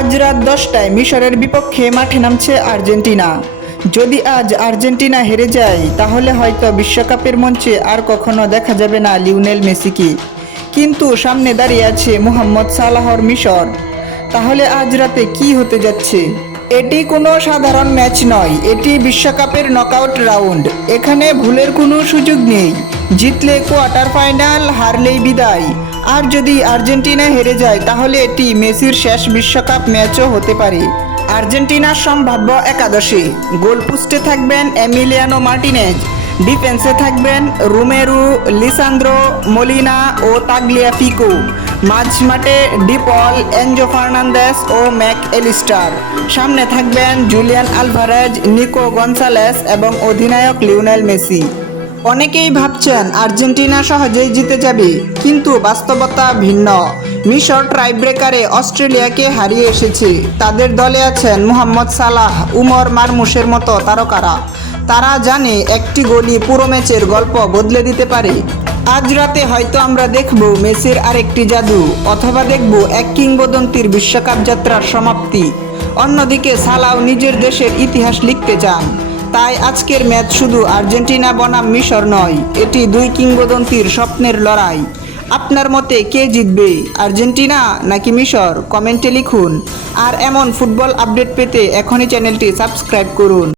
আজ রাত 10টায় মিশরের বিপক্ষে মাঠে নামছে আর্জেন্টিনা। যদি আজ আর্জেন্টিনা হেরে যায় তাহলে হয়তো বিশ্বকাপের মঞ্চে আর কখনো দেখা যাবে না লিওনেল মেসিকে। কিন্তু সামনে দাঁড়িয়ে আছে মোহাম্মদ সালাহর মিশর। তাহলে আজ রাতে কি হতে যাচ্ছে? এটি কোনো সাধারণ ম্যাচ নয়, এটি বিশ্বকাপের নকআউট রাউন্ড। এখানে ভুলের কোনো সুযোগ নেই। জিতলে কোয়ার্টার ফাইনাল, হারলেই বিদায়। আর যদি আর্জেন্টিনা হেরে যায় তাহলে এটি মেসির শেষ বিশ্বকাপ ম্যাচও হতে পারে। আর্জেন্টিনার সম্ভাব্য একাদশে গোলপোস্টে থাকবেন এমিলিয়ানো মার্টিনেজ, ডিফেন্সে থাকবেন রোমেরো, লিসান্দ্রো মোলিনা ও তাগলিয়াফিকো, মাঝমাঠে ডিপল, এনজো ফার্নান্দেস ও ম্যাক এলিস্টার, সামনে থাকবেন জুলিয়ান আলভারেজ, নিকো গনসালেস এবং অধিনায়ক লিওনেল মেসি। অনেকেই ভাবছেন আর্জেন্টিনা সহজেই জিতে যাবে, কিন্তু বাস্তবতা ভিন্ন। মিশর টাইব্রেকারে অস্ট্রেলিয়াকে হারিয়ে এসেছে। তাদের দলে আছেন মোহাম্মদ সালাহ, উমর মারমুশের মতো তারকারা। তারা জানে একটি গোলই পুরো ম্যাচের গল্প বদলে দিতে পারে। আজ রাতে হয়তো আমরা দেখব মেসির আরেকটি জাদু, অথবা দেখব এক কিংবদন্তির বিশ্বকাপ যাত্রার সমাপ্তি। অন্যদিকে সালাহ নিজের দেশের ইতিহাস লিখতে চান। তাই আজকের ম্যাচ শুধু আর্জেন্টিনা বনাম মিশর নয়, এটি দুই কিংবদন্তির স্বপ্নের লড়াই। আপনার মতে কে জিতবে, আর্জেন্টিনা নাকি মিশর? কমেন্টে লিখুন। আর এমন ফুটবল আপডেট পেতে এখনই চ্যানেলটি সাবস্ক্রাইব করুন।